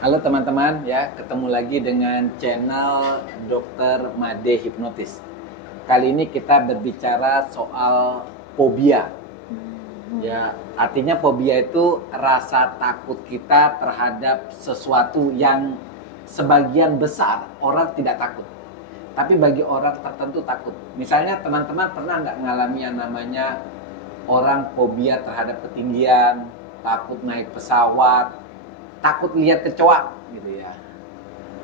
Halo teman-teman, ya ketemu lagi dengan channel Dr. Made Hipnotis. Kali ini kita berbicara soal fobia. Ya, artinya fobia itu rasa takut kita terhadap sesuatu yang sebagian besar orang tidak takut. Tapi bagi orang tertentu takut. Misalnya teman-teman pernah nggak mengalami yang namanya orang fobia terhadap ketinggian, takut naik pesawat, takut lihat kecoa gitu ya.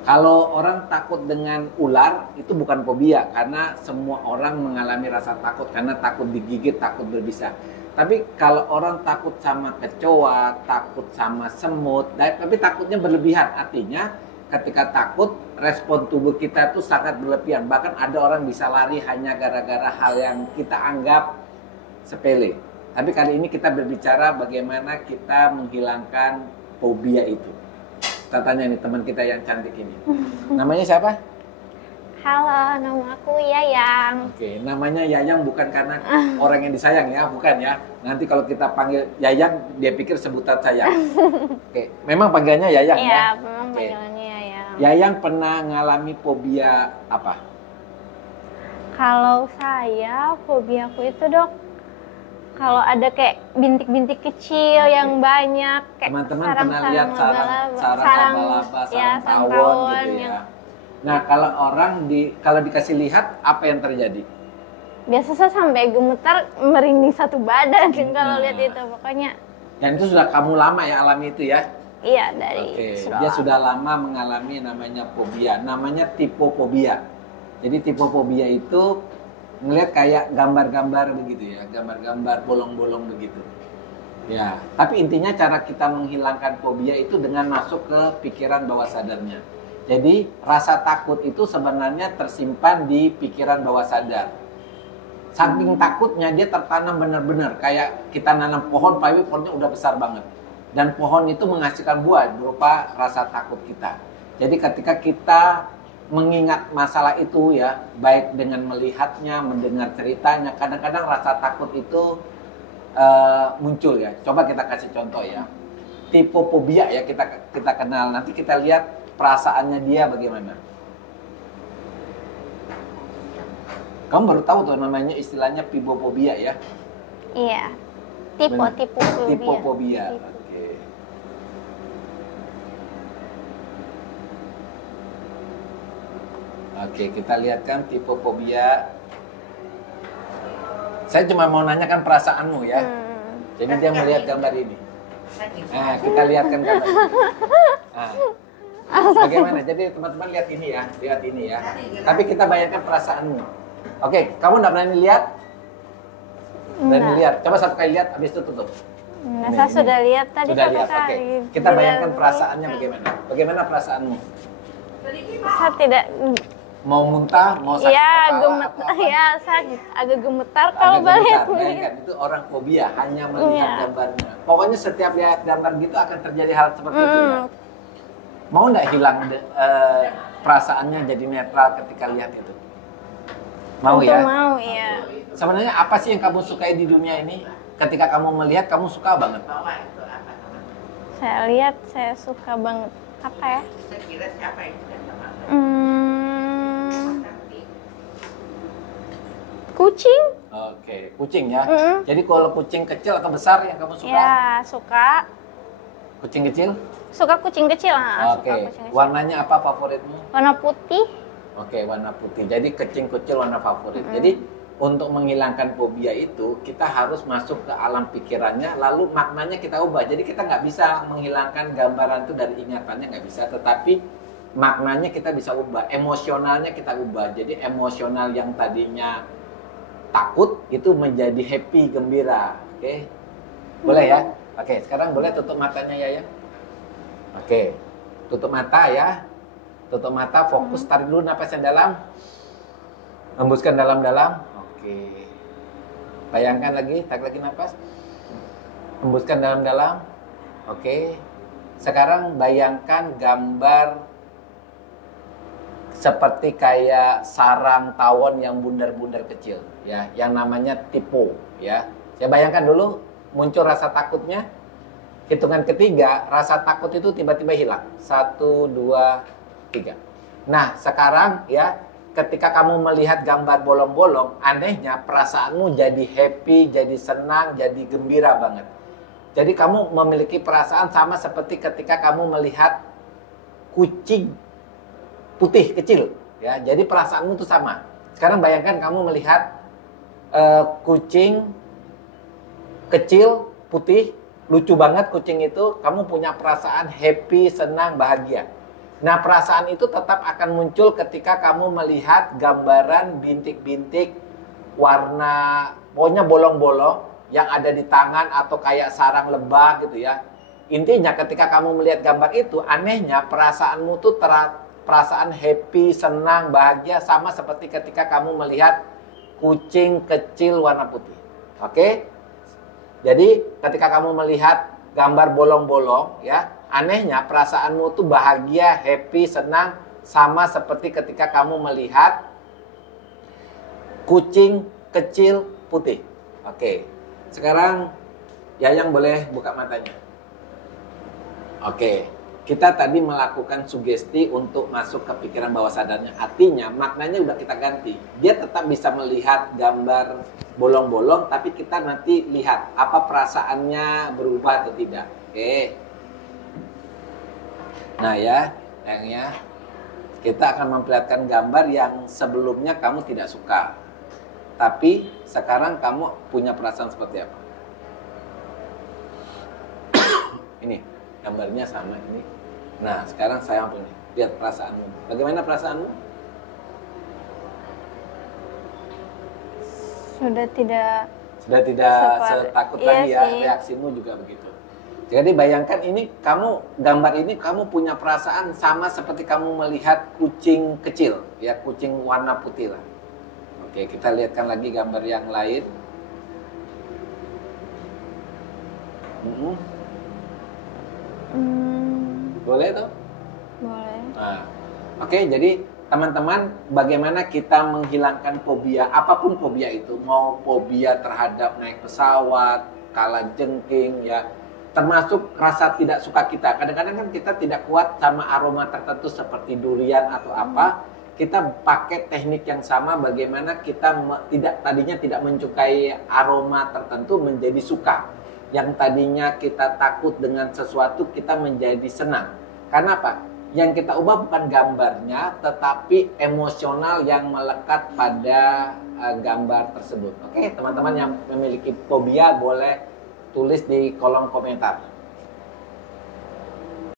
Kalau orang takut dengan ular itu bukan fobia, karena semua orang mengalami rasa takut karena takut digigit, takut berbisa. Tapi kalau orang takut sama kecoa, takut sama semut, tapi takutnya berlebihan, artinya ketika takut respon tubuh kita itu sangat berlebihan. Bahkan ada orang bisa lari hanya gara-gara hal yang kita anggap sepele. Tapi kali ini kita berbicara bagaimana kita menghilangkan fobia itu. Kita tanya nih teman kita yang cantik ini. Namanya siapa? Halo, nama aku Yayang. Oke, namanya Yayang bukan karena orang yang disayang ya, bukan ya. Nanti kalau kita panggil Yayang, dia pikir sebutan sayang. Oke, memang panggilannya Yayang ya? Iya, memang panggilannya Yayang. Yayang pernah ngalami fobia apa? Kalau saya, fobia aku itu dok, kalau ada kayak bintik-bintik kecil yang banyak, kayak teman-teman pernah lihat sarang laba-laba, ya, sarang tawon gitu ya. Nah, kalau kalau dikasih lihat apa yang terjadi? Biasa saya sampai gemetar, merinding satu badan kalau lihat itu, pokoknya. Dan itu sudah kamu lama ya alami itu ya? Iya, dari Dia sudah lama mengalami namanya fobia, namanya tipofobia. Jadi tipofobia itu ngelihat kayak gambar-gambar begitu ya, gambar-gambar bolong-bolong begitu. Ya, tapi intinya cara kita menghilangkan fobia itu dengan masuk ke pikiran bawah sadarnya. Jadi rasa takut itu sebenarnya tersimpan di pikiran bawah sadar. Saking takutnya dia tertanam benar-benar, kayak kita nanam pohon, pohonnya udah besar banget. Dan pohon itu menghasilkan buah berupa rasa takut kita. Jadi ketika kita mengingat masalah itu ya, baik dengan melihatnya, mendengar ceritanya, kadang-kadang rasa takut itu muncul ya. Coba kita kasih contoh ya. Tipofobia ya kita kenal. Nanti kita lihat perasaannya dia bagaimana. Kamu baru tahu tuh namanya istilahnya pibofobia ya? Iya. Tipofobia. Tipofobia. Oke, kita lihat kan tipofobia. Saya cuma mau nanyakan perasaanmu ya. Jadi dia melihat gambar ini. Nah, kita lihatkan gambar ini. Nah, bagaimana? Jadi teman-teman lihat ini ya. Tapi kita bayangkan perasaanmu. Oke, kamu enggak berani lihat? Berani lihat. Coba satu kali lihat, habis itu tutup. Saya sudah lihat tadi. Sudah lihat. Oke. Kita bayangkan perasaannya bagaimana? Bagaimana perasaanmu? Saya tidak mau muntah, mau sakit gemetar, ya saya agak gemetar kalau balik. Bayangkan itu orang fobia hanya melihat gambarnya. Pokoknya setiap lihat gambar gitu akan terjadi hal seperti itu ya. Mau nggak hilang perasaannya jadi netral ketika lihat itu? Mau ya? Mau ya. Sebenarnya apa sih yang kamu sukai di dunia ini? Ketika kamu melihat kamu suka banget. Saya lihat saya suka banget apa ya? Kucing. Oke, kucing ya. Jadi kalau kucing kecil atau besar yang kamu suka? Ya, suka. Kucing kecil? Suka kucing kecil. Oke. Warnanya apa favoritmu? Warna putih. Oke, warna putih. Jadi kucing kecil warna favorit. Jadi untuk menghilangkan fobia itu kita harus masuk ke alam pikirannya, lalu maknanya kita ubah. Jadi kita nggak bisa menghilangkan gambaran itu dari ingatannya, nggak bisa. Tetapi maknanya kita bisa ubah, emosionalnya kita ubah. Jadi emosional yang tadinya takut itu menjadi happy, gembira. Oke, boleh ya? Oke, sekarang boleh tutup matanya ya. Oke, tutup mata ya. Tutup mata, fokus, tarik dulu napas yang dalam. Hembuskan dalam-dalam. Oke. Bayangkan lagi, tarik lagi napas. Hembuskan dalam-dalam. Oke. Sekarang bayangkan gambar seperti kayak sarang tawon yang bundar-bundar kecil ya, yang namanya tipe ya. Saya bayangkan dulu, muncul rasa takutnya. hitungan ketiga, rasa takut itu tiba-tiba hilang. 1, 2, 3. Nah, sekarang ya, ketika kamu melihat gambar bolong-bolong, anehnya perasaanmu jadi happy, jadi senang, jadi gembira banget. Jadi kamu memiliki perasaan sama seperti ketika kamu melihat kucing putih kecil, ya. Jadi perasaanmu itu sama. Sekarang bayangkan kamu melihat kucing kecil putih, lucu banget kucing itu, kamu punya perasaan happy, senang, bahagia. Nah, perasaan itu tetap akan muncul ketika kamu melihat gambaran bintik-bintik warna, pokoknya bolong-bolong yang ada di tangan atau kayak sarang lebah gitu ya. Intinya ketika kamu melihat gambar itu, anehnya perasaanmu tuh perasaan happy, senang, bahagia sama seperti ketika kamu melihat kucing kecil warna putih. Oke? Jadi ketika kamu melihat gambar bolong-bolong ya, anehnya perasaanmu tuh bahagia, happy, senang sama seperti ketika kamu melihat kucing kecil putih. Oke. Sekarang Yayang boleh buka matanya. Oke. Kita tadi melakukan sugesti untuk masuk ke pikiran bawah sadarnya. Artinya maknanya udah kita ganti. Dia tetap bisa melihat gambar bolong-bolong, tapi kita nanti lihat apa perasaannya berubah atau tidak. Oke. Nah ya, sayangnya kita akan memperlihatkan gambar yang sebelumnya kamu tidak suka. Tapi sekarang kamu punya perasaan seperti apa? Ini gambarnya sama ini. Nah, sekarang saya ambil nih. Lihat perasaanmu. Bagaimana perasaanmu? Sudah tidak setakut tadi ya. Reaksimu juga begitu. Jadi bayangkan ini gambar ini kamu punya perasaan sama seperti kamu melihat kucing kecil, ya, kucing warna putih lah. Oke, kita lihatkan lagi gambar yang lain. Boleh tuh? Boleh. Nah, oke, jadi teman-teman, bagaimana kita menghilangkan fobia, apapun fobia itu, mau fobia terhadap naik pesawat, kalajengking, ya, termasuk rasa tidak suka kita. Kadang-kadang kan kita tidak kuat sama aroma tertentu seperti durian atau apa. Kita pakai teknik yang sama, bagaimana kita tadinya tidak menyukai aroma tertentu menjadi suka. Yang tadinya kita takut dengan sesuatu, kita menjadi senang. Karena apa? Yang kita ubah bukan gambarnya, tetapi emosional yang melekat pada gambar tersebut. Oke, teman-teman yang memiliki fobia boleh tulis di kolom komentar.